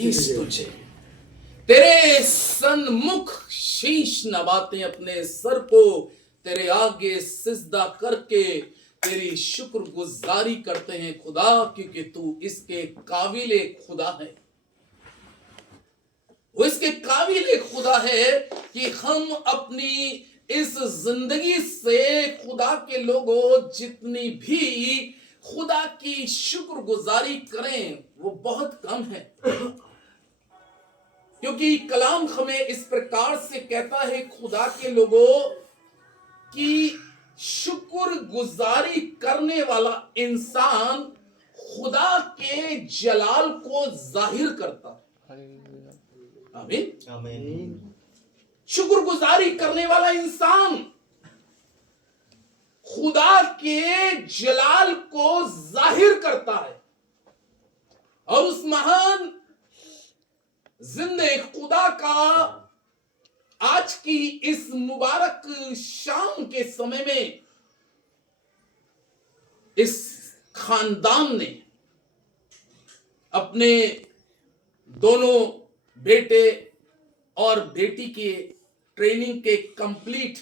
तुझे तेरे सन्मुख शीश नवाते अपने सर को तेरे आगे सिजदा करके तेरी शुक्रगुजारी करते हैं खुदा, क्योंकि तू इसके काबिले खुदा है। वो इसके काबिले खुदा है कि हम अपनी इस जिंदगी से खुदा के लोगों जितनी भी खुदा की शुक्रगुजारी करें वो बहुत कम है, क्योंकि कलाम हमें इस प्रकार से कहता है खुदा के लोगों कि शुक्रगुजारी करने वाला इंसान खुदा के जलाल को जाहिर करता है। आमीन आमीन। शुक्रगुजारी करने वाला इंसान खुदा के जलाल को जाहिर करता है और उस महान जिंदे खुदा का आज की इस मुबारक शाम के समय में इस खानदान ने अपने दोनों बेटे और बेटी के ट्रेनिंग के कंप्लीट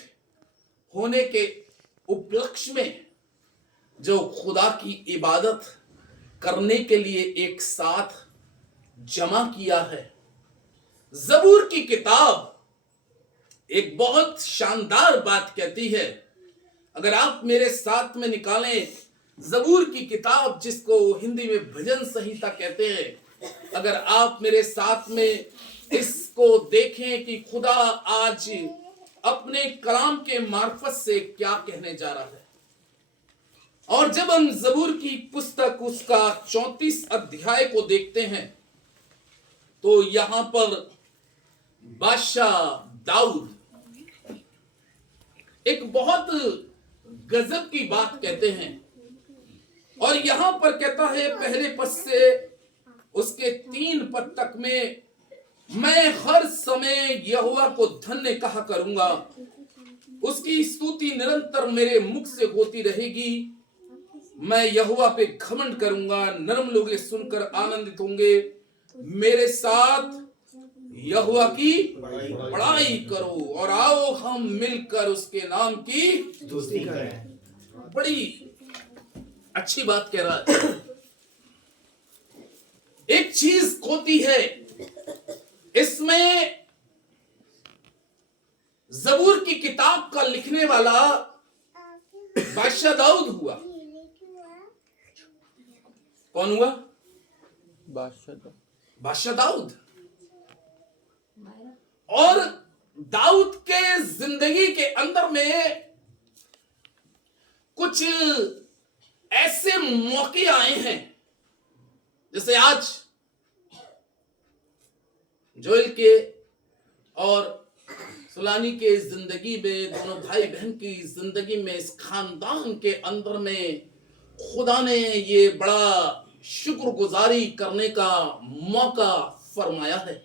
होने के उपलक्ष्य में जो खुदा की इबादत करने के लिए एक साथ जमा किया है। जबूर की किताब एक बहुत शानदार बात कहती है। अगर आप मेरे साथ में निकालें जबूर की किताब, जिसको हिंदी में भजन संहिता कहते हैं, अगर आप मेरे साथ में इसको देखें कि खुदा आज अपने कलाम के मार्फत से क्या कहने जा रहा है। और जब हम जबूर की पुस्तक उसका 34 अध्याय को देखते हैं तो यहां पर बादशाह दाऊद एक बहुत गजब की बात कहते हैं और यहां पर कहता है पहले पद से उसके 3 पद तक में, मैं हर समय यहोवा को धन्य कहा करूंगा, उसकी स्तुति निरंतर मेरे मुख से होती रहेगी। मैं यहोवा पे घमंड करूंगा, नरम लोग सुनकर आनंदित होंगे। मेरे साथ यहोवा की बड़ाई करो और आओ हम मिलकर उसके नाम की स्तुति करें। बड़ी अच्छी बात कह रहा है। एक चीज होती है इसमें, जबूर की किताब का लिखने वाला बादशाह दाऊद हुआ। कौन हुआ? बादशाह दाऊद। और दाऊद के जिंदगी के अंदर में कुछ ऐसे मौके आए हैं, जैसे आज जोएल के और सुलानी के जिंदगी में, दोनों भाई बहन की जिंदगी में, इस खानदान के अंदर में खुदा ने ये बड़ा शुक्रगुजारी करने का मौका फरमाया है।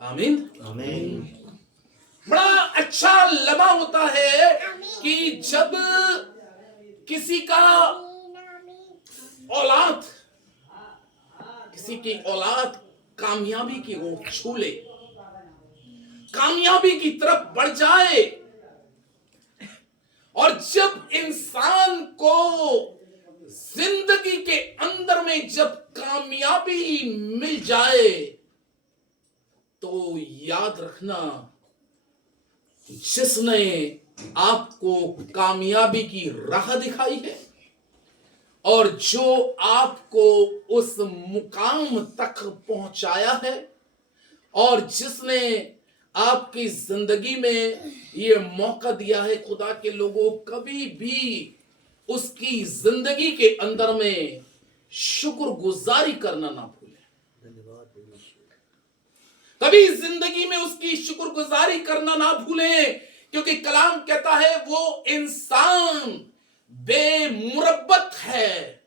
आमीन आमीन। बड़ा अच्छा लम्हा होता है कि जब किसी का औलाद, किसी की औलाद कामयाबी की ओर छू ले, कामयाबी की तरफ बढ़ जाए, और जब इंसान को जिंदगी के अंदर में जब कामयाबी मिल जाए तो याद रखना, जिसने आपको कामयाबी की राह दिखाई है और जो आपको उस मुकाम तक पहुंचाया है और जिसने आपकी जिंदगी में ये मौका दिया है, खुदा के लोगों कभी भी उसकी जिंदगी के अंदर में शुक्रगुजारी करना ना भूलें। कभी जिंदगी में उसकी शुक्रगुजारी करना ना भूलें, क्योंकि कलाम कहता है वो इंसान बेमुरब्बत है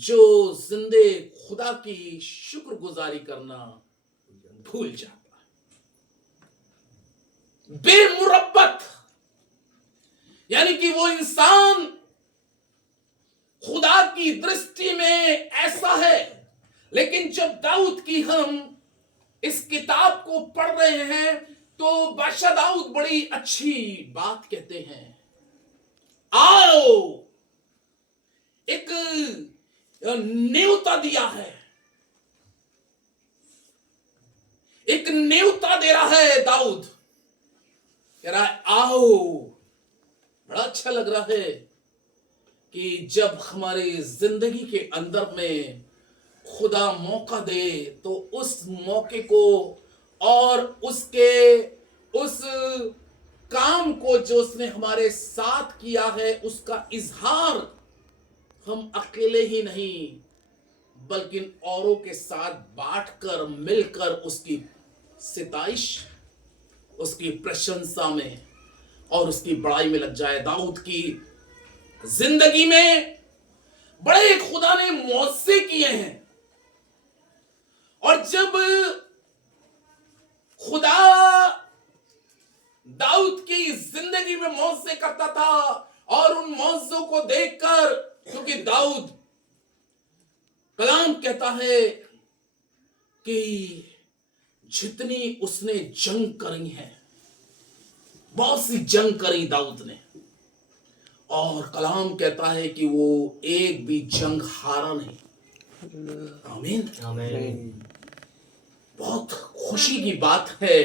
जो जिंदे खुदा की शुक्रगुजारी करना भूल जाता है। बेमुरब्बत यानी कि वो इंसान खुदा की दृष्टि में ऐसा है लेकिन जब दाऊद की हम इस किताब को पढ़ रहे हैं तो बादशाह दाऊद बड़ी अच्छी बात कहते हैं। आओ, एक न्योता दिया है, एक न्योता दे रहा है दाऊद, कह रहा है आओ। बड़ा अच्छा लग रहा है कि जब हमारी जिंदगी के अंदर में खुदा मौका दे तो उस मौके को और उसके उस काम को जो उसने हमारे साथ किया है उसका इजहार हम अकेले ही नहीं बल्कि औरों के साथ बांटकर मिलकर उसकी सिताइश, उसकी प्रशंसा में और उसकी बड़ाई में लग जाए। दाऊद की जिंदगी में बड़े खुदा ने मौजे किए हैं और जब खुदा दाऊद की जिंदगी में मौजे करता था और उन मौजों को देखकर, क्योंकि दाऊद कलाम कहता है कि जितनी उसने जंग करी है, बहुत सी जंग करी दाऊद ने, और कलाम कहता है कि वो एक भी जंग हारा नहीं। आमीन आमीन। बहुत खुशी की बात है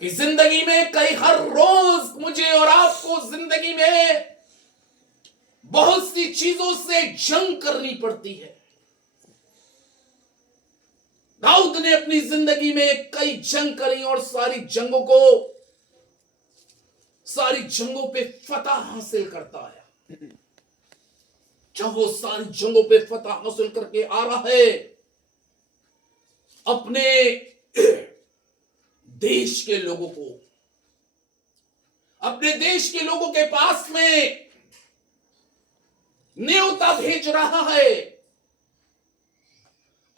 कि जिंदगी में कई हर रोज मुझे और आपको जिंदगी में बहुत सी चीजों से जंग करनी पड़ती है। दाऊद ने अपनी जिंदगी में कई जंग करी और सारी जंगों पे फतह हासिल करता है। जब वो सारी जंगों पे फतह हासिल करके आ रहा है, अपने देश के लोगों को, अपने देश के लोगों के पास में न्योता भेज रहा है,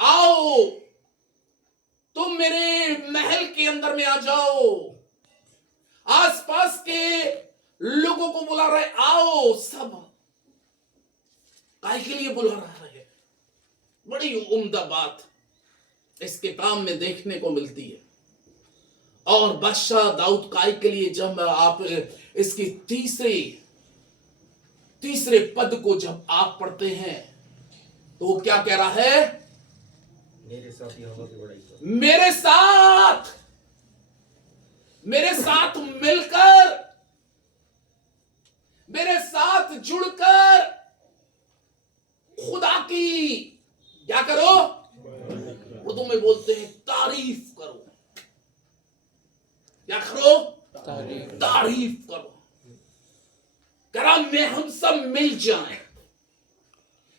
आओ तुम मेरे महल के अंदर में आ जाओ। आसपास के लोगों को बुला रहे, आओ सब। काय के लिए बुला रहा है? बड़ी उम्दा बात इस किताब में देखने को मिलती है। और बादशाह दाऊद काय के लिए, जब आप इसकी तीसरे पद को जब आप पढ़ते हैं तो वो क्या कह रहा है? मेरे साथ मिलकर, मेरे साथ जुड़कर खुदा की क्या करो? उर्दू में बोलते हैं तारीफ करो। क्या करो? तारीफ करो। करा में हम सब मिल जाएं,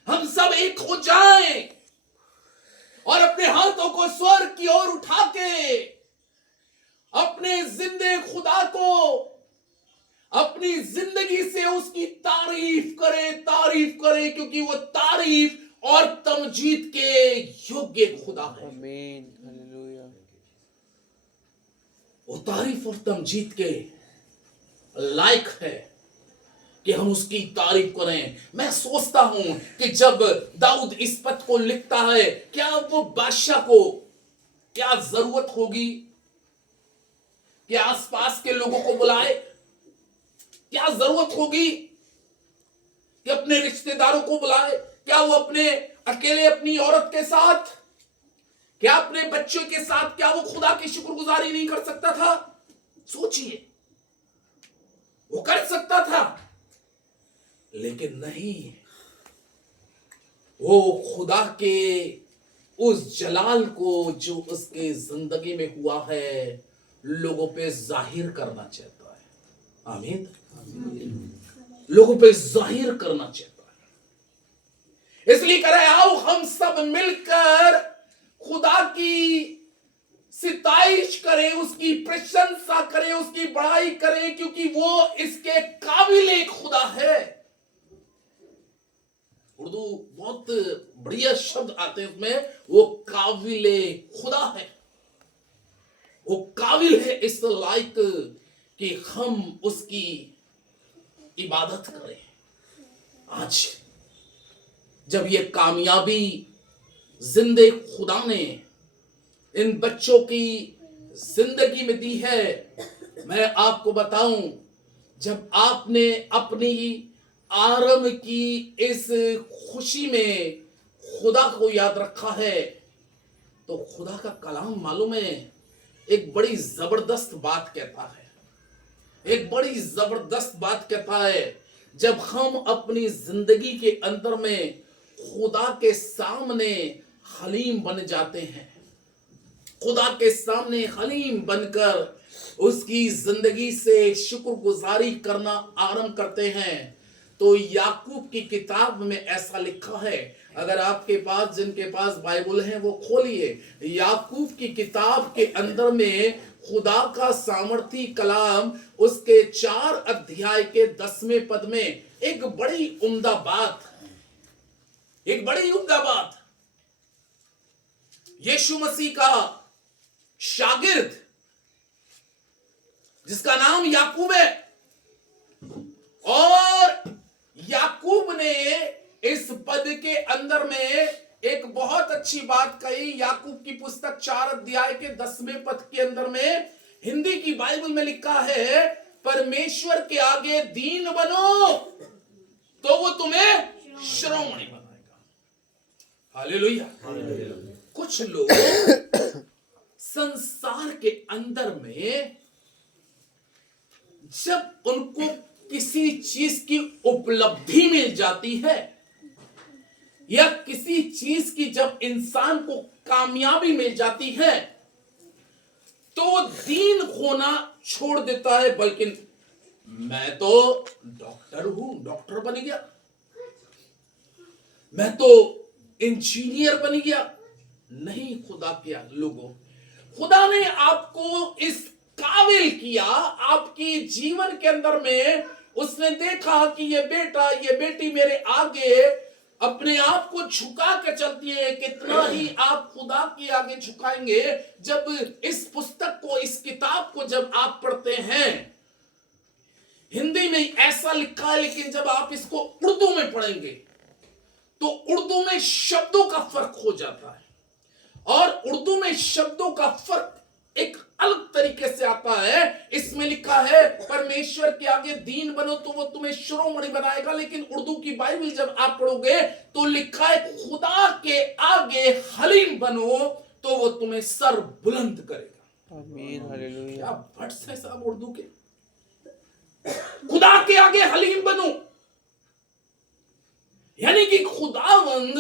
हम सब एक हो जाएं और अपने हाथों को स्वर्ग की ओर उठा के अपने जिंदे खुदा को अपनी जिंदगी से उसकी तारीफ करे, क्योंकि वो तारीफ और तमजीद के योग्य खुदा है। आमीन, हालेलुया। वो तारीफ और तमजीद के लायक है कि हम उसकी तारीफ करें। मैं सोचता हूं कि जब दाऊद इस पद को लिखता है, क्या वो बादशाह को क्या जरूरत होगी कि आसपास के लोगों को बुलाए? क्या जरूरत होगी कि अपने रिश्तेदारों को बुलाए? क्या वो अकेले अपनी औरत के साथ, क्या अपने बच्चों के साथ, क्या वो खुदा की शुक्रगुजारी नहीं कर सकता था? सोचिए, वो कर सकता था, लेकिन नहीं, वो खुदा के उस जलाल को जो उसके जिंदगी में हुआ है लोगों पे जाहिर करना चाहता है। आमीन। लोगों पे जाहिर करना चाहता है, इसलिए कह रहे आओ हम सब मिलकर खुदा की सिताइश करें, उसकी प्रशंसा करें, उसकी बड़ाई करें, क्योंकि वो इसके काबिल एक खुदा है। उर्दू बहुत बढ़िया शब्द आते हैं उसमें, वो काबिल खुदा है, वो काबिल है इस लायक कि हम उसकी इबादत करें। आज जब ये कामयाबी जिंदे खुदा ने इन बच्चों की जिंदगी में दी है। मैं आपको बताऊं, जब आपने अपनी आरंभ की इस खुशी में खुदा को याद रखा है, तो खुदा का कलाम मालूम है एक बड़ी जबरदस्त बात कहता है, एक बड़ी जबरदस्त बात कहता है। जब हम अपनी जिंदगी के अंदर में खुदा के सामने हलीम बन जाते हैं, खुदा के सामने हलीम बनकर उसकी जिंदगी से शुक्रगुजारी करना आरंभ करते हैं, तो याकूब की किताब में ऐसा लिखा है। अगर आपके पास, जिनके पास बाइबल है वो खोलिए, याकूब की किताब के अंदर में खुदा का सामर्थी कलाम उसके 4 अध्याय के 10वें पद में एक बड़ी उम्दा बात, एक बड़ी उम्दा बात, यीशु मसीह का शागिर्द जिसका नाम याकूब है, और याकूब ने इस पद के अंदर में एक बहुत अच्छी बात कही। याकूब की पुस्तक 4 अध्याय के 10वें पद के अंदर में हिंदी की बाइबल में लिखा है, परमेश्वर के आगे दीन बनो तो वो तुम्हें शिरोमणि बनाएगा। हालेलुया। कुछ लोग संसार के अंदर में जब उनको किसी चीज की उपलब्धि मिल जाती है, या किसी चीज की जब इंसान को कामयाबी मिल जाती है, तो दीन होना छोड़ देता है। बल्कि मैं तो डॉक्टर हूं, डॉक्टर बन गया, मैं तो इंजीनियर बन गया। नहीं, खुदा के लोगों, खुदा ने आपको इस काबिल किया, आपकी जीवन के अंदर में उसने देखा कि ये बेटा, ये बेटी मेरे आगे अपने आप को झुका के चलती है, कितना ही आप खुदा के आगे झुकाएंगे। जब इस पुस्तक को, इस किताब को जब आप पढ़ते हैं, हिंदी में ऐसा लिखा है, लेकिन जब आप इसको उर्दू में पढ़ेंगे तो उर्दू में शब्दों का फर्क हो जाता है, और उर्दू में शब्दों का फर्क एक अलग तरीके से आता है। इसमें लिखा है परमेश्वर के आगे दीन बनो तो वो तुम्हें शिरोमणि बनाएगा, लेकिन उर्दू की बाइबल जब आप पढ़ोगे तो लिखा है खुदा के आगे हलीम बनो तो वो तुम्हें सर बुलंद करेगा। आमीन, हालेलुया। क्या वर्ड्स है साहब उर्दू के। खुदा के आगे हलीम बनो, यानी कि खुदावंद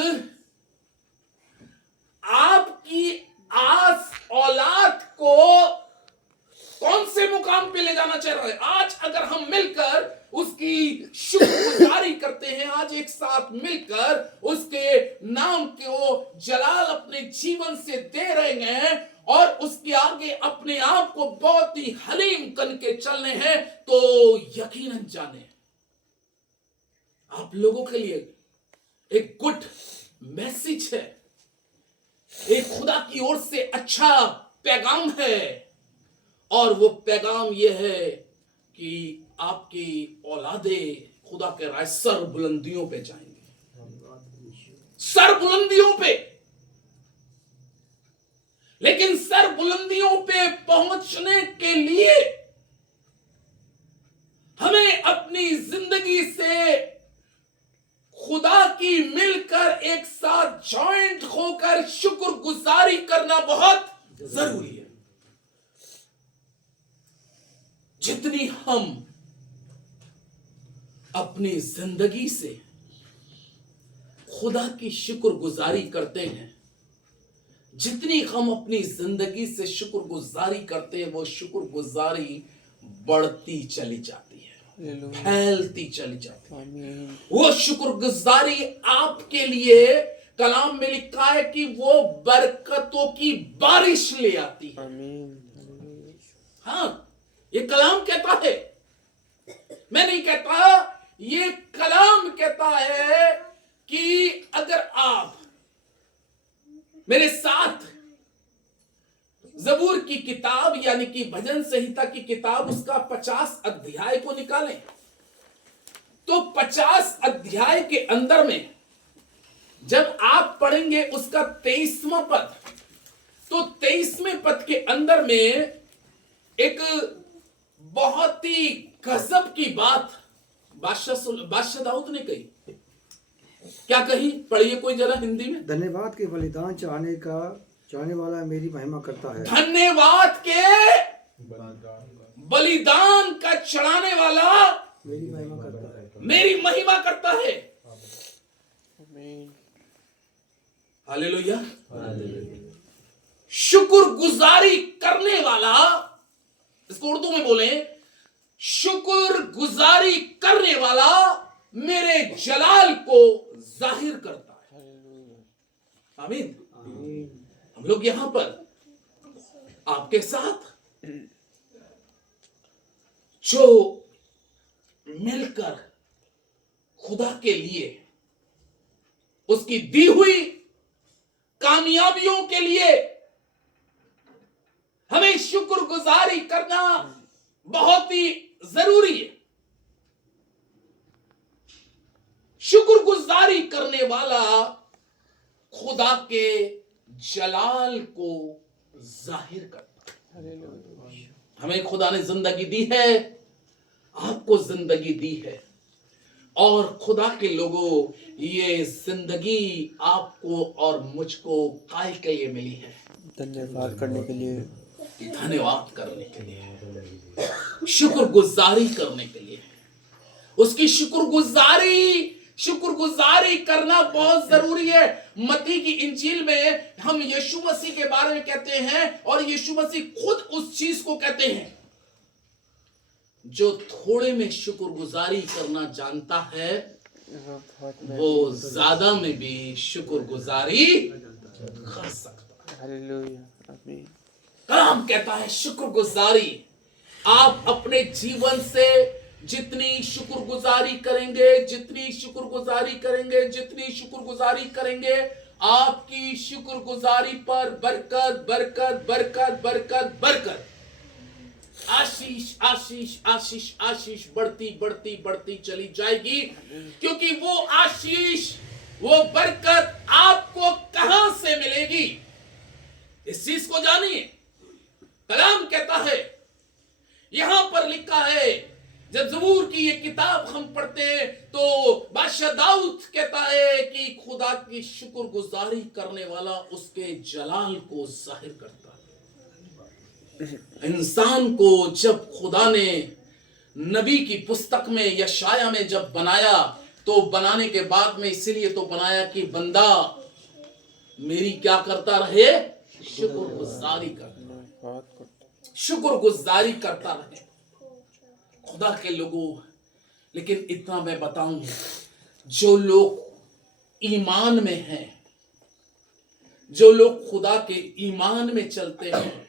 आपकी आस औलाद को कौन से मुकाम पे ले जाना चाह रहा है। आज अगर हम मिलकर उसकी शुक्रगुजारी करते हैं, आज एक साथ मिलकर उसके नाम को जलाल अपने जीवन से दे रहे हैं, और उसके आगे अपने आप को बहुत ही हलीम करके चलने हैं, तो यकीनन जाने आप लोगों के लिए एक गुड मैसेज है, एक खुदा की ओर से अच्छा पैगाम है। और वो पैगाम ये है कि आपकी औलादे खुदा के राह सर बुलंदियों पे जाएंगे, सर बुलंदियों पे। लेकिन सर बुलंदियों पे पहुंचने के लिए हमें अपनी जिंदगी से खुदा की मिलकर एक साथ जॉइंट होकर शुक्रगुजारी करना बहुत जरूरी है। जितनी हम अपनी जिंदगी से खुदा की शुक्रगुजारी करते हैं, जितनी हम अपनी जिंदगी से शुक्रगुजारी करते हैं, वो शुक्रगुजारी बढ़ती चली जाती है, फैलती चली जाती है। वो शुक्रगुजारी आपके लिए, कलाम में लिखा है कि वो बरकतों की बारिश ले आती है। हाँ, ये कलाम कहता है, मैं नहीं कहता, ये कलाम कहता है कि अगर आप मेरे साथ जबूर की किताब यानी कि भजन संहिता की किताब उसका 50 अध्याय को निकालें, तो 50 अध्याय के अंदर में जब आप पढ़ेंगे उसका 23वां पद, तो 23वें पद के अंदर में एक बहुत ही गजब की बात बादशाह दाऊद ने कही। क्या कही? पढ़िए कोई जरा हिंदी में। धन्यवाद के बलिदान चाहने वाला मेरी महिमा करता है। धन्यवाद के बलिदान का चढ़ाने वाला मेरी महिमा करता है। मेरी महिमा करता है। हालेलुया। शुक्रगुजारी करने वाला, इसको उर्दू में बोले, शुक्रगुजारी करने वाला मेरे जलाल को जाहिर करता है। आमीन। हम लोग यहां पर आपके साथ जो मिलकर खुदा के लिए, उसकी दी हुई कामयाबियों के लिए हमें शुक्रगुजारी करना बहुत ही जरूरी है। शुक्रगुजारी करने वाला खुदा के जलाल को जाहिर करता है। हमें खुदा ने जिंदगी दी है, आपको जिंदगी दी है, और खुदा के लोगों, ये जिंदगी आपको और मुझको काय के लिए मिली है? धन्यवाद करने के लिए, धन्यवाद करने के लिए, शुक्रगुजारी करने के लिए। उसकी शुक्रगुजारी करना बहुत जरूरी है। मत्ती की इंजील में हम यीशु मसीह के बारे में कहते हैं, और यीशु मसीह खुद उस चीज को कहते हैं, जो थोड़े में शुक्रगुजारी करना जानता है वो ज्यादा में भी शुक्रगुजारी कर सकता है। हालेलुया, आमीन। कलाम कहता है शुक्रगुजारी। आप अपने जीवन से जितनी शुक्रगुजारी करेंगे, जितनी शुक्रगुजारी करेंगे, जितनी शुक्रगुजारी करेंगे, आपकी शुक्रगुजारी पर बरकत बरकत बरकत बरकत बरकत, आशीष आशीष आशीष आशीष बढ़ती बढ़ती बढ़ती चली जाएगी। क्योंकि वो आशीष, वो बरकत आपको कहां से मिलेगी? इस चीज को जानिए। कलाम कहता है, यहां पर लिखा है, जब ज़बूर की ये किताब हम पढ़ते हैं तो बादशाह दाऊद कहता है कि खुदा की शुक्रगुजारी करने वाला उसके जलाल को जाहिर करता है। इंसान को जब खुदा ने नबी की पुस्तक में यशाया में जब बनाया, तो बनाने के बाद में इसीलिए तो बनाया कि बंदा मेरी क्या करता रहे? शुक्रगुजारी शुक्रगुजारी करता रहे खुदा के लोगों। लेकिन इतना मैं बताऊं, जो लोग ईमान में हैं, जो लोग खुदा के ईमान में चलते हैं,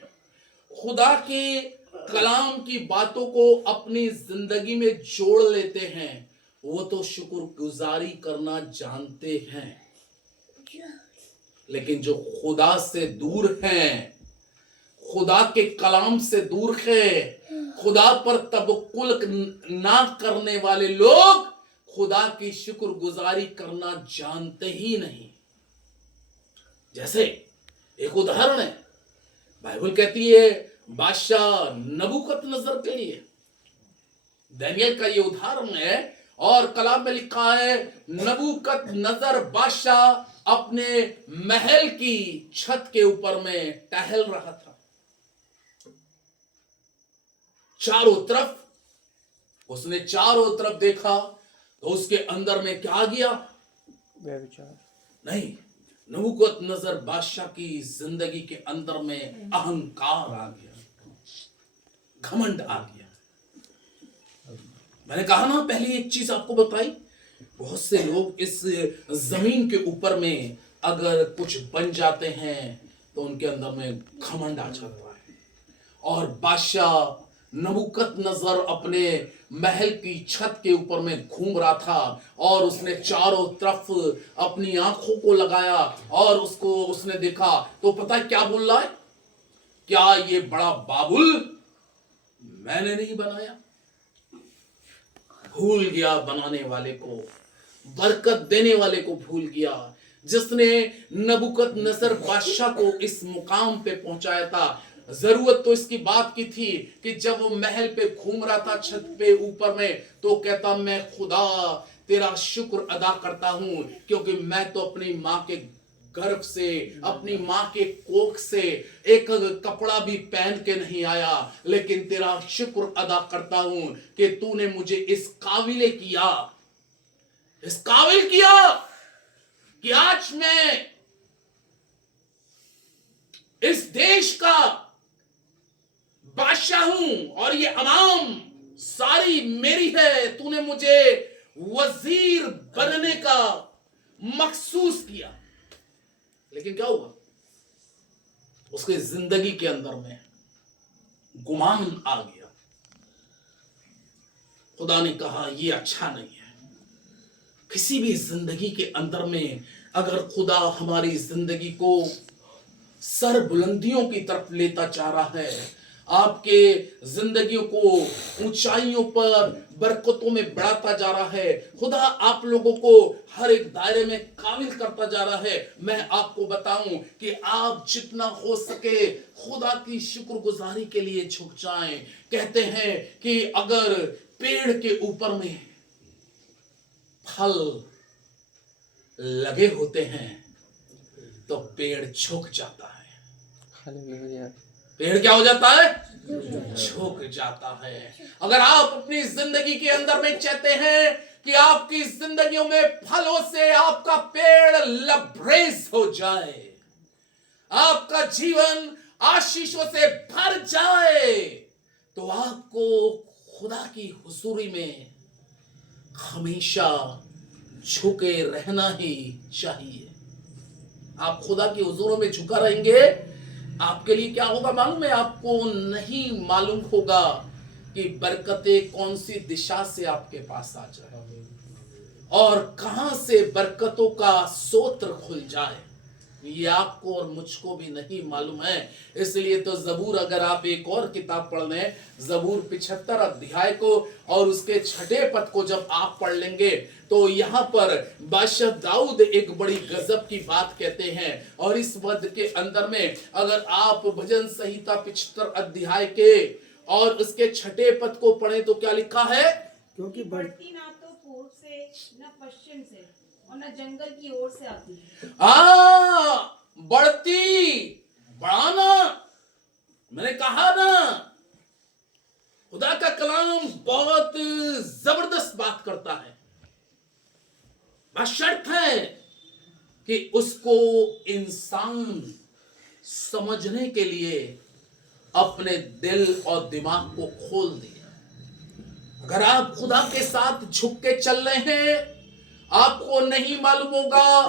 खुदा के कलाम की बातों को अपनी जिंदगी में जोड़ लेते हैं, वो तो शुक्रगुजारी करना जानते हैं। लेकिन जो खुदा से दूर हैं, खुदा के कलाम से दूर हैं, खुदा पर तवक्कुल ना करने वाले लोग खुदा की शुक्रगुजारी करना जानते ही नहीं। जैसे एक उदाहरण है, बाइबल कहती है बादशाह नबूकदनेस्सर के लिए, दानियल का ये उदाहरण है, और कलाम में लिखा है नबूकदनेस्सर बादशाह अपने महल की छत के ऊपर में टहल रहा था। चारों तरफ उसने चारों तरफ देखा, तो उसके अंदर में क्या आ गया? व्यभिचार नहीं, नबूकदनेस्सर बादशाह की जिंदगी के अंदर में अहंकार आ गया, घमंड आ गया। मैंने कहा ना, पहले एक चीज आपको बताई, बहुत से लोग इस जमीन के ऊपर में अगर कुछ बन जाते हैं तो उनके अंदर में घमंड आ जाता है। और बादशाह नबूकदनेस्सर अपने महल की छत के ऊपर में घूम रहा था, और उसने चारों तरफ अपनी आंखों को लगाया, और उसने देखा, तो पता है क्या बोल रहा है? क्या ये बड़ा बाबुल मैंने नहीं बनाया? भूल गया बनाने वाले को, बरकत देने वाले को भूल गया। जिसने नबूकदनेस्सर बादशाह को इस मुकाम पे पहुंचाया था। जरूरत तो इसकी बात की थी कि जब वो महल पे घूम रहा था छत पे ऊपर में, तो कहता मैं खुदा तेरा शुक्र अदा करता हूं, क्योंकि मैं तो अपनी मां के गर्भ से, अपनी मां के कोख से एक कपड़ा भी पहन के नहीं आया, लेकिन तेरा शुक्र अदा करता हूं कि तूने मुझे इस काबिल किया कि आज मैं इस देश का बादशाह हूं और ये अवाम सारी मेरी है। तूने मुझे वजीर बनने का मखसूस किया। लेकिन क्या हुआ, उसके जिंदगी के अंदर में गुमान आ गया। खुदा ने कहा ये अच्छा नहीं है। किसी भी जिंदगी के अंदर में अगर खुदा हमारी जिंदगी को सर बुलंदियों की तरफ लेता जा रहा है, आपके जिंदगियों को ऊंचाइयों पर बरकतों में बढ़ाता जा रहा है, खुदा आप लोगों को हर एक दायरे में काबिल करता जा रहा है, मैं आपको बताऊं कि आप जितना हो सके खुदा की शुक्रगुजारी के लिए झुक जाएं। कहते हैं कि अगर पेड़ के ऊपर में फल लगे होते हैं तो पेड़ झुक जाता है। हालेलुया। पेड़ क्या हो जाता है? झुक जाता है। अगर आप अपनी जिंदगी के अंदर में चाहते हैं कि आपकी जिंदगियों में फलों से आपका पेड़ लबरेज हो जाए, आपका जीवन आशीषों से भर जाए, तो आपको खुदा की हुजूरी में हमेशा झुके रहना ही चाहिए। आप खुदा की हुजूरों में झुका रहेंगे, आपके लिए क्या होगा मालूम है? आपको नहीं मालूम होगा कि बरकतें कौन सी दिशा से आपके पास आ जाए और कहां से बरकतों का सोत्र खुल जाए, ये आपको और मुझको भी नहीं मालूम है। इसलिए तो जबूर, अगर आप एक और किताब पढ़ लें, जबूर 75 अध्याय को और उसके 6 पद को जब आप पढ़ लेंगे, तो यहाँ पर बादशाह दाऊद एक बड़ी गजब की बात कहते हैं। और इस पद के अंदर में अगर आप भजन संहिता 75 अध्याय के और उसके 6 पद को पढ़े तो क्या लिखा है? क्योंकि बढ़ती ना तो पूर्व से न पश्चिम से और न जंगल की ओर से आती है। बढ़ाना, मैंने कहा ना, खुदा का कलाम बहुत जबरदस्त बात करता है। बस शर्त है कि उसको इंसान समझने के लिए अपने दिल और दिमाग को खोल दे। अगर आप खुदा के साथ झुक के चल रहे हैं, आपको नहीं मालूम होगा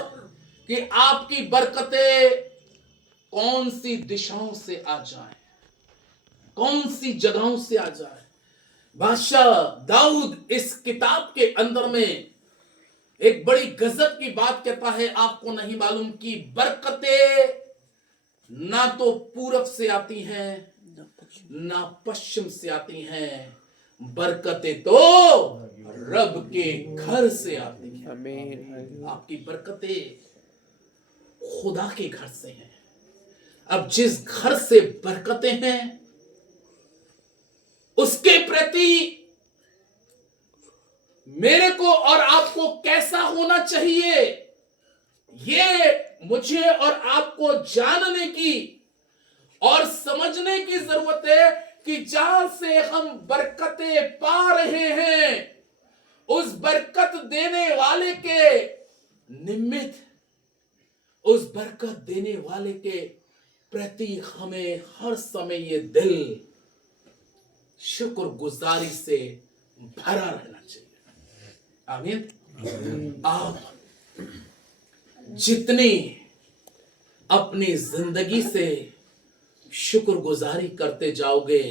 कि आपकी बरकतें कौन सी दिशाओं से आ जाए, कौन सी जगहों से आ जाए। बादशाह दाऊद इस किताब के अंदर में एक बड़ी गजब की बात कहता है। आपको नहीं मालूम कि बरकतें ना तो पूरब से आती हैं ना पश्चिम से आती हैं, बरकतें तो रब के घर से आती हैं। आमीन। आपकी बरकतें खुदा के घर से हैं। अब जिस घर से बरकतें हैं, उसके प्रति मेरे को और आपको कैसा होना चाहिए, ये मुझे और आपको जानने की और समझने की जरूरत है कि जहां से हम बरकतें पा रहे हैं, उस बरकत देने वाले के निमित्त, उस बरकत देने वाले के प्रति हमें हर समय ये दिल शुक्रगुजारी से भरा रहना चाहिए। आमीन। आप जितनी अपनी जिंदगी से शुक्रगुजारी करते जाओगे,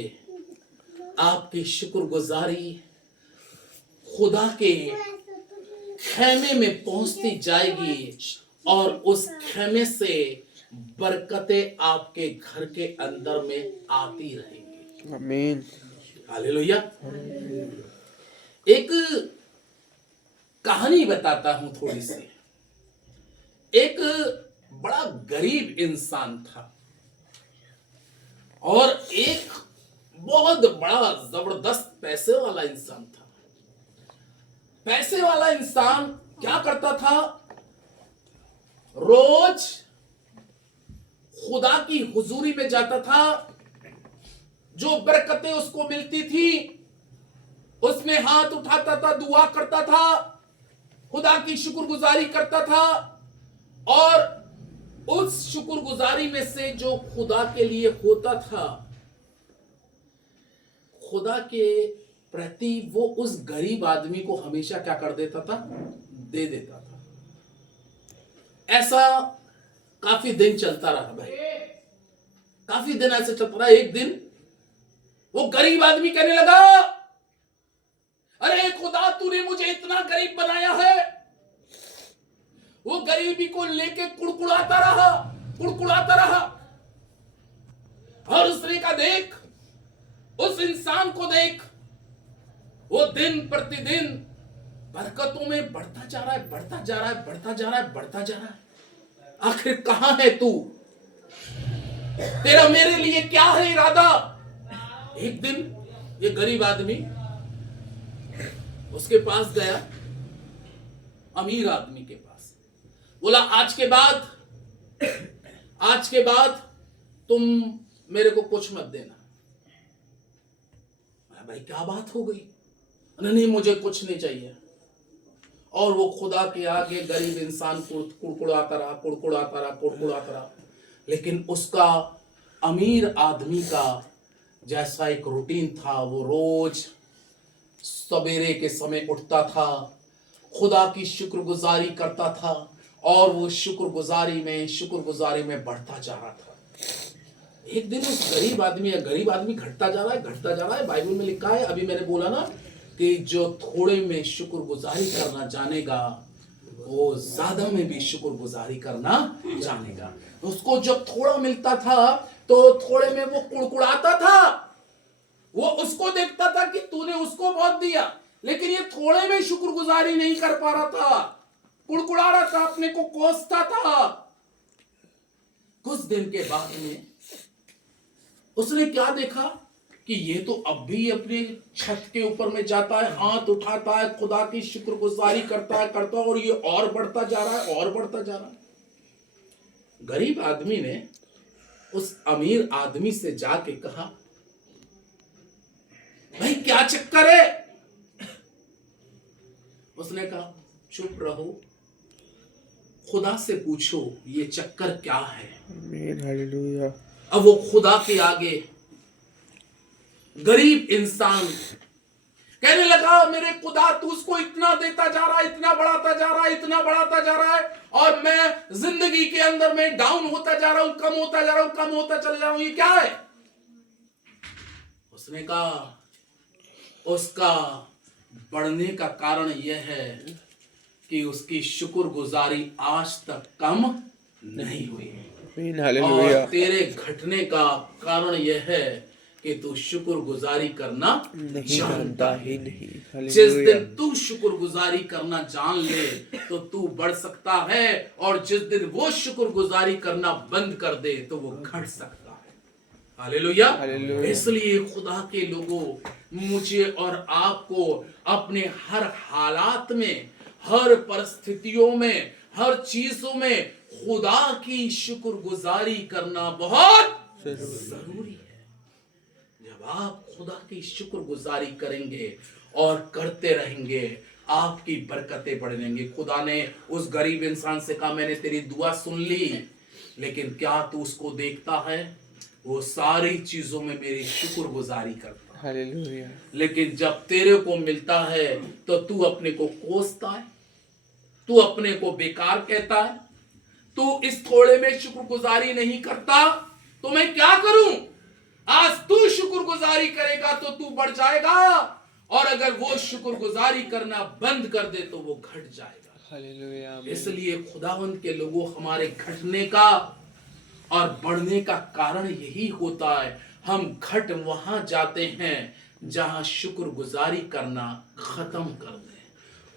आपकी शुक्रगुजारी खुदा के खेमे में पहुंचती जाएगी और उस खेमे से बरकतें आपके घर के अंदर में आती रहेंगी। आमीन। हालेलुया। एक कहानी बताता हूं थोड़ी सी। एक बड़ा गरीब इंसान था और एक बहुत बड़ा जबरदस्त पैसे वाला इंसान था। पैसे वाला इंसान क्या करता था, रोज खुदा की हुजूरी में जाता था, जो बरकतें उसको मिलती थी उसमें हाथ उठाता था, दुआ करता था, खुदा की शुक्रगुजारी करता था और उस शुक्रगुजारी में से जो खुदा के लिए होता था, खुदा के प्रति वो उस गरीब आदमी को हमेशा क्या कर देता था, दे देता था। ऐसा काफी दिन चलता रहा भाई, काफी दिन ऐसे चलता रहा। एक दिन वो गरीब आदमी कहने लगा, अरे खुदा तूने मुझे इतना गरीब बनाया है। वो गरीबी को लेके कुड़कुड़ाता रहा और उसने कहा, देख उस इंसान को देख, वो दिन प्रतिदिन बरकतों में बढ़ता जा रहा है। आखिर कहां है तू? तेरा मेरे लिए क्या है इरादा? एक दिन ये गरीब आदमी उसके पास गया, अमीर आदमी के पास, बोला आज के बाद तुम मेरे को कुछ मत देना। भाई क्या बात हो गई? नहीं मुझे कुछ नहीं चाहिए। और वो खुदा के आगे गरीब इंसान कुड़कुड़ाता रहा। लेकिन उसका अमीर आदमी का जैसा एक रूटीन था, वो रोज सवेरे के समय उठता था, खुदा की शुक्रगुजारी करता था और वो शुक्रगुजारी में बढ़ता जा रहा था। एक दिन उस गरीब आदमी घटता जा रहा है। बाइबल में लिखा है, अभी मैंने बोला ना कि जो थोड़े में शुक्रगुजारी करना जानेगा वो ज्यादा में भी शुक्रगुजारी करना जानेगा। उसको जब थोड़ा मिलता था तो थोड़े में वो कुड़कुड़ाता था। वो उसको देखता था कि तूने उसको बहुत दिया, लेकिन ये थोड़े में शुक्रगुजारी नहीं कर पा रहा था, कुड़कुड़ा रहा था, अपने को कोसता था। कुछ दिन के बाद में उसने क्या देखा कि ये तो अब भी अपने छत के ऊपर में जाता है, हाथ उठाता है, खुदा की शुक्रगुजारी करता है और ये और बढ़ता जा रहा है। गरीब आदमी ने उस अमीर आदमी से जाके कहा, भाई क्या चक्कर है? उसने कहा, चुप रहो, खुदा से पूछो ये चक्कर क्या है। आमीन, हालेलुया। अब वो खुदा के आगे गरीब इंसान कहने लगा, मेरे खुदा तू उसको इतना देता जा रहा है, इतना बढ़ाता जा रहा है और मैं जिंदगी के अंदर में डाउन होता जा रहा हूं, कम होता चला जा रहा हूं, ये क्या है? उसने कहा, उसका बढ़ने का कारण यह है कि उसकी शुक्रगुजारी आज तक कम नहीं हुई। आमीन, हालेलुया। और तेरे घटने का कारण यह है कि तू शुक्रगुजारी करना नहीं जानता ही है। नहीं। जिस दिन तू शुक्रगुजारी करना जान ले तो तू बढ़ सकता है, और जिस दिन वो शुक्रगुजारी करना बंद कर दे तो वो घट सकता है। हालेलुया। हालेलुया। इसलिए खुदा के लोगों, मुझे और आपको अपने हर हालात में, हर परिस्थितियों में, हर चीजों में खुदा की शुक्रगुजारी करना बहुत जरूरी है। जब आप खुदा की शुक्रगुजारी करेंगे और करते रहेंगे, आपकी बरकतें बढ़ेंगी। खुदा ने उस गरीब इंसान से कहा, मैंने तेरी दुआ सुन ली, लेकिन क्या तू उसको देखता है? वो सारी चीजों में मेरी शुक्रगुजारी करता है। हालेलुया। लेकिन जब तेरे को मिलता है तो तू अपने को कोसता है, तू अपने को बेकार कहता है, तू इस थोड़े में शुक्रगुजारी नहीं करता, तो मैं क्या करूं? आज तू शुक्रगुजारी करेगा तो तू बढ़ जाएगा, और अगर वो शुक्रगुजारी करना बंद कर दे तो वो घट जाएगा। हालेलुया। इसलिए खुदावंद के लोगों, हमारे घटने का और बढ़ने का कारण यही होता है, हम घट वहां जाते हैं जहां शुक्रगुजारी करना खत्म कर दें,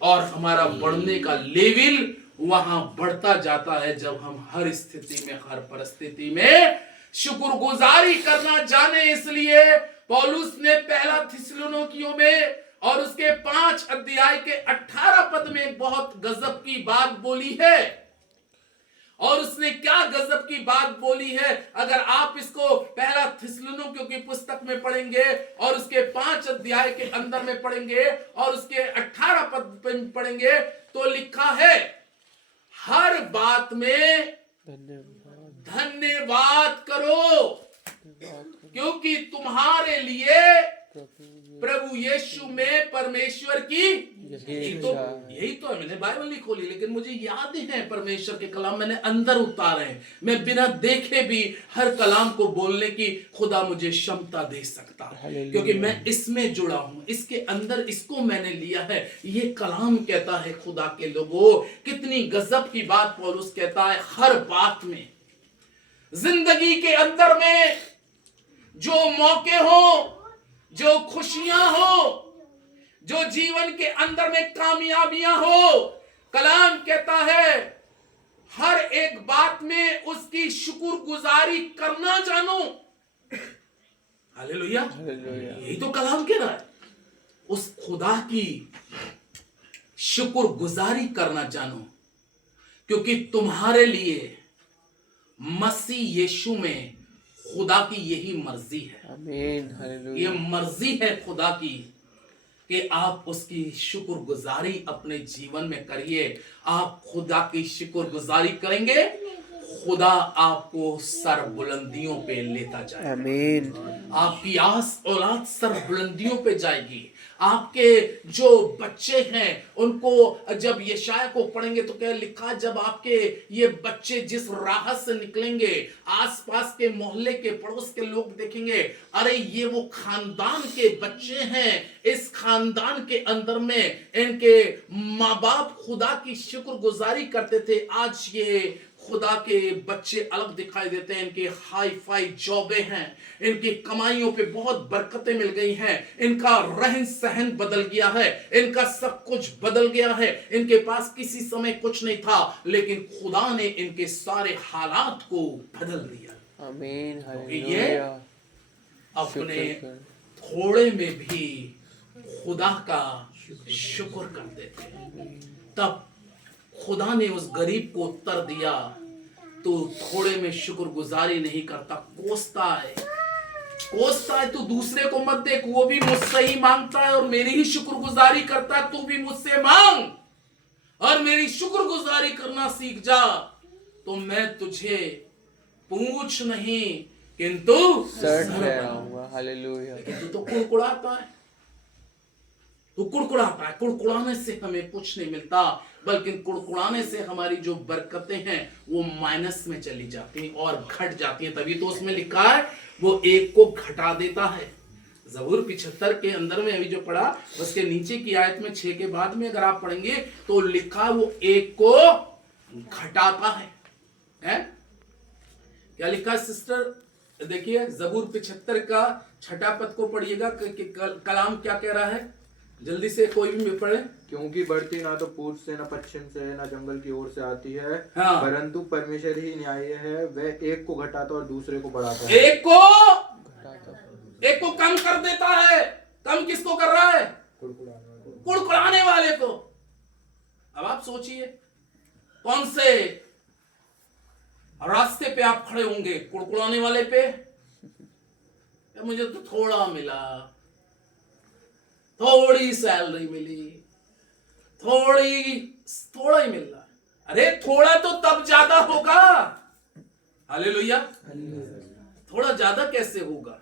और हमारा बढ़ने का लेवल वहां बढ़ता जाता है जब हम हर स्थिति में, हर परिस्थिति में शुक्रगुजारी करना जाने। इसलिए पौलुस ने पहला थिस्सलुनीकियों में और उसके 5 अध्याय के 18 पद में बहुत गजब की बात बोली है। और उसने क्या गजब की बात बोली है, अगर आप इसको पहला थिस्सलुनीकियों की पुस्तक में पढ़ेंगे और उसके 5 अध्याय के अंदर में पढ़ेंगे और उसके 18 पद में पढ़ेंगे तो लिखा है, हर बात में धन्यवाद करो, क्योंकि तुम्हारे लिए प्रभु यीशु में परमेश्वर की यही तो है। मैंने बाइबल नहीं खोली, लेकिन मुझे याद है परमेश्वर के कलाम मैंने अंदर उतारे हैं। मैं बिना देखे भी हर कलाम को बोलने की खुदा मुझे क्षमता दे सकता है, क्योंकि मैं इसमें जुड़ा हूं, इसके अंदर इसको मैंने लिया है। ये कलाम कहता है खुदा के लोगों, कितनी गजब की बात पौलुस कहता है, हर बात में, जिंदगी के अंदर में जो मौके हो, जो खुशियां हो, जो जीवन के अंदर में कामयाबियां हो, कलाम कहता है हर एक बात में उसकी शुक्रगुजारी करना जानो। हालेलुया, यही तो कलाम कह रहा है, उस खुदा की शुक्रगुजारी करना जानो, क्योंकि तुम्हारे लिए मसीह यीशु में खुदा की यही मर्जी है। आमीन, हालेलुया। ये मर्जी है खुदा की कि आप उसकी शुक्रगुजारी अपने जीवन में करिए। आप खुदा की शुक्रगुजारी करेंगे, खुदा आपको सर बुलंदियों पे लेता जाएगा। आमीन। आपकी आस औलाद सर बुलंदियों पे जाएगी। आपके जो बच्चे हैं उनको जब यशाया को पढ़ेंगे तो क्या लिखा, जब आपके ये बच्चे जिस राह से निकलेंगे, आसपास के मोहल्ले के पड़ोस के लोग देखेंगे, अरे ये वो खानदान के बच्चे हैं, इस खानदान के अंदर में इनके माँ बाप खुदा की शुक्रगुजारी करते थे, आज ये खुदा के बच्चे अलग दिखाई देते हैं। इनके हाई फाई जॉबे हैं, इनकी कमाइयों पे बहुत बरकतें मिल गई हैं, इनका रहन सहन बदल गया है, इनका सब कुछ बदल गया है। इनके पास किसी समय कुछ नहीं था, लेकिन खुदा ने इनके सारे हालात को बदल दिया। आमीन, ये हालेलुया। अपने थोड़े में भी खुदा का शुक्र करते थे। तब खुदा ने उस गरीब को उत्तर दिया, तो थोड़े में शुक्रगुजारी नहीं करता, कोसता है तू दूसरे को मत देख, वो भी मुझसे ही मांगता है और मेरी ही शुक्रगुजारी करता है, तू भी मुझसे मांग और मेरी शुक्रगुजारी करना सीख जा, तो मैं तुझे पूछ नहीं किंतु सर ठहराऊंगा। हालेलुया। लेकिन तू तो कुड़कुड़ाता है, कुड़कुड़ाने से हमें कुछ नहीं मिलता, बल्कि कुड़कुड़ाने से हमारी जो बरकतें हैं वो माइनस में चली जाती हैं और घट जाती हैं। तभी तो उसमें लिखा है वो एक को घटा देता है। ज़बूर 75 के अंदर में अभी जो पढ़ा, उसके नीचे की आयत में 6 के बाद में अगर आप पढ़ेंगे तो लिखा है वो एक को घटाता है? क्या लिखा है सिस्टर? देखिए ज़बूर 75 का 6 पद को पढ़िएगा, कलाम क्या कह रहा है, जल्दी से कोई भी पढ़े। क्योंकि बढ़ती ना तो पूर्व से, ना पश्चिम से, ना जंगल की ओर से आती है, हाँ। परंतु परमेश्वर ही न्यायी है, वह एक को घटाता और दूसरे को बढ़ाता है। एक को कम कर देता है। कम किसको कर रहा है? कुड़कुड़ाने वाले को। अब आप सोचिए कौन से रास्ते पे आप खड़े होंगे, कुड़कुड़ाने वाले पे? मुझे तो थोड़ा मिला, थोड़ी सैलरी मिली, थोड़ा ही मिल रहा है। अरे थोड़ा तो तब ज्यादा होगा। हालेलुया। थोड़ा ज्यादा कैसे होगा?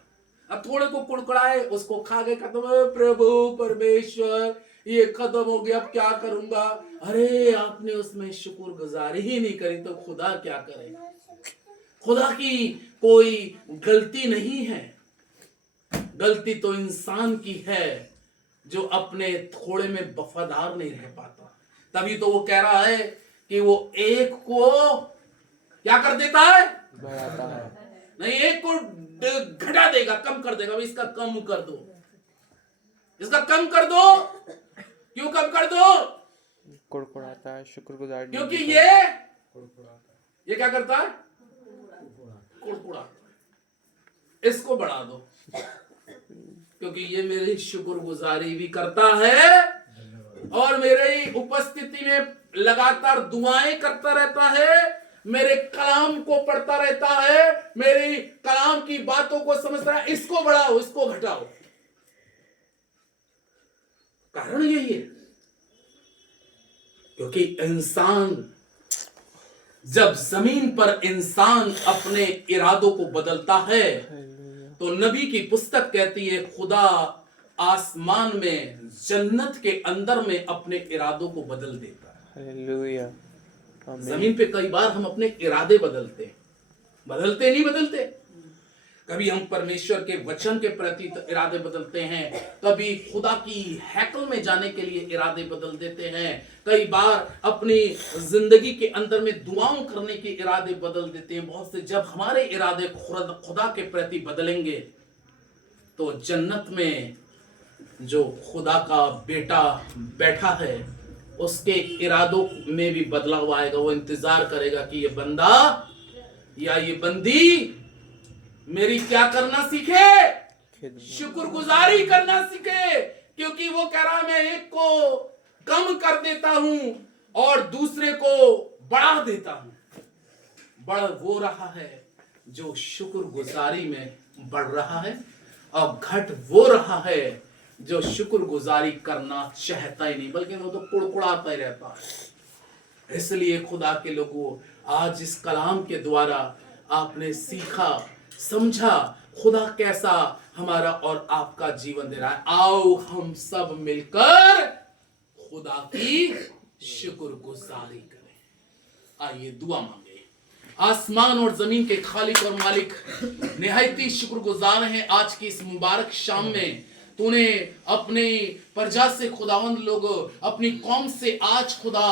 अब थोड़े को कुड़कुड़ाए, उसको खा गए, खत्म, प्रभु परमेश्वर ये खत्म हो गया, अब क्या करूंगा? अरे आपने उसमें शुक्रगुजारी ही नहीं करी तो खुदा क्या करे? खुदा की कोई गलती नहीं है, गलती तो इंसान की है जो अपने थोड़े में वफादार नहीं रह पाता। तभी तो वो कह रहा है कि वो एक को क्या कर देता है? बढ़ाता है। नहीं, एक को घटा देगा, कम कर देगा। इसका कम कर दो, इसका कम कर दो। क्यों कम कर दो? कुड़कुड़ाता है, शुक्रगुजार नहीं क्योंकि होता। ये क्या करता है? कुड़कुड़ाता है। इसको बढ़ा दो, क्योंकि ये मेरी शुक्रगुजारी भी करता है और मेरी उपस्थिति में लगातार दुआएं करता रहता है, मेरे कलाम को पढ़ता रहता है, मेरी कलाम की बातों को समझता है। इसको बढ़ाओ, इसको घटाओ। कारण यही है, क्योंकि इंसान, जब जमीन पर इंसान अपने इरादों को बदलता है, तो नबी की पुस्तक कहती है खुदा आसमान में, जन्नत के अंदर में अपने इरादों को बदल देता है। हालेलुया, आमीन। जमीन पे कई बार हम अपने इरादे बदलते नहीं बदलते। कभी हम परमेश्वर के वचन के प्रति इरादे बदलते हैं, कभी खुदा की हैकल में जाने के लिए इरादे बदल देते हैं, कई बार अपनी जिंदगी के अंदर में दुआओं करने के इरादे बदल देते हैं। बहुत से जब हमारे इरादे खुदा के प्रति बदलेंगे, तो जन्नत में जो खुदा का बेटा बैठा है, उसके इरादों में भी बदलाव आएगा। वो इंतजार करेगा कि ये बंदा या ये बंदी मेरी क्या करना सीखे? शुक्रगुजारी करना सीखे। क्योंकि वो कह रहा है मैं एक को कम कर देता हूं और दूसरे को बढ़ा देता हूं। बढ़ वो रहा है जो शुक्रगुजारी में बढ़ रहा है, और घट वो रहा है जो शुक्रगुजारी करना चाहता ही नहीं, बल्कि वो तो कुड़कुड़ाता ही रहता है। इसलिए खुदा के लोगों, आज इस कलाम के द्वारा आपने सीखा, समझा खुदा कैसा हमारा और आपका जीवन दे रहा है। आओ हम सब मिलकर खुदा की शुक्रगुजारी करें। आइए दुआ मांगे। आसमान और जमीन के खालिक और मालिक, निहायत ही शुक्रगुजार हैं आज की इस मुबारक शाम में तूने अपने प्रजा से खुदावंद लोग, अपनी कौम से आज खुदा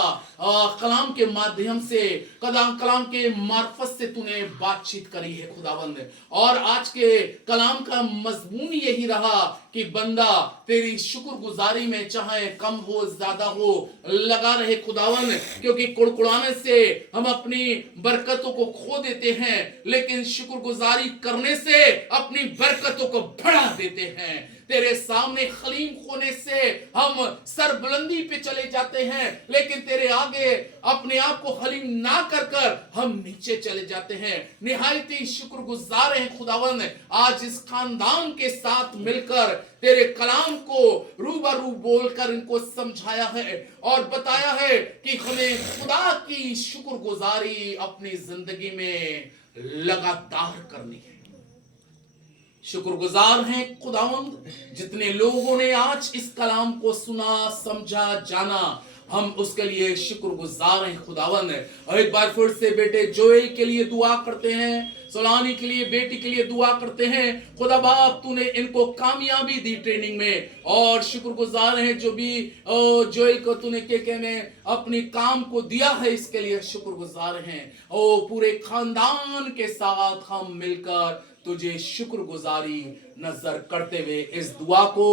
कलाम के माध्यम से, कलाम के मार्फत से तूने बातचीत करी है खुदावंद। और आज के कलाम का मजमून यही रहा कि बंदा तेरी शुक्रगुजारी में चाहे कम हो ज्यादा हो लगा रहे खुदावंद, क्योंकि कुड़कुड़ाने से हम अपनी बरकतों को खो देते हैं, लेकिन शुक्रगुजारी करने से अपनी बरकतों को बढ़ा देते हैं। तेरे सामने खलीम होने से हम सरबुलंदी पे चले जाते हैं, लेकिन तेरे आगे अपने आप को खलीम ना कर कर हम नीचे चले जाते हैं। निहायत ही शुक्रगुजार हैं खुदावंद, आज इस खानदान के साथ मिलकर तेरे कलाम को रूबरू बोलकर इनको समझाया है और बताया है कि हमें खुदा की शुक्रगुजारी अपनी जिंदगी में लगातार करनी है। शुक्रगुजार हैं खुदावंद, जितने लोगों ने आज इस कलाम को सुना, समझा, जाना, हम उसके लिए शुक्रगुजार हैं खुदावंद। और एक बार फिर से बेटे जोएल के लिए दुआ करते हैं, सोलानी के लिए, बेटी के लिए दुआ करते हैं। खुदा बाप तूने इनको कामयाबी दी ट्रेनिंग में, और शुक्रगुजार हैं जो भी जोएल को तूने के में अपनी काम को दिया है, इसके लिए शुक्रगुजार हैं। और पूरे खानदान के साथ हम मिलकर तुझे शुक्रगुजारी नजर करते हुए इस दुआ को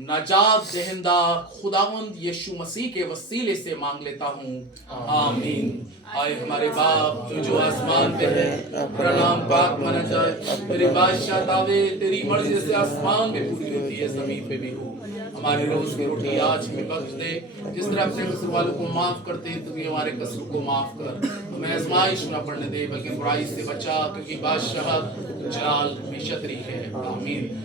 नजात दहिंदा खुदावंद यीशु मसीह के वसीले से मांग लेता हूँ, आमीन। आए हमारे बाप जो आसमान पे है, तेरा नाम पाक माना जाए, तेरी बादशाह तावे, तेरी मर्जी से आसमान में पूरी होती है जमीन पे भी हो। हमारे रोज की रोटी आज हमें बख्श दे, जिस तरह अपने कसूर वालों को माफ करते हैं तू भी हमारे कसूर को माफ कर। हमें आजमाइश न पड़ने दे, बल्कि बुराई से बचा, क्योंकि बादशाह जलाल हमेशा तेरी है, आमीन।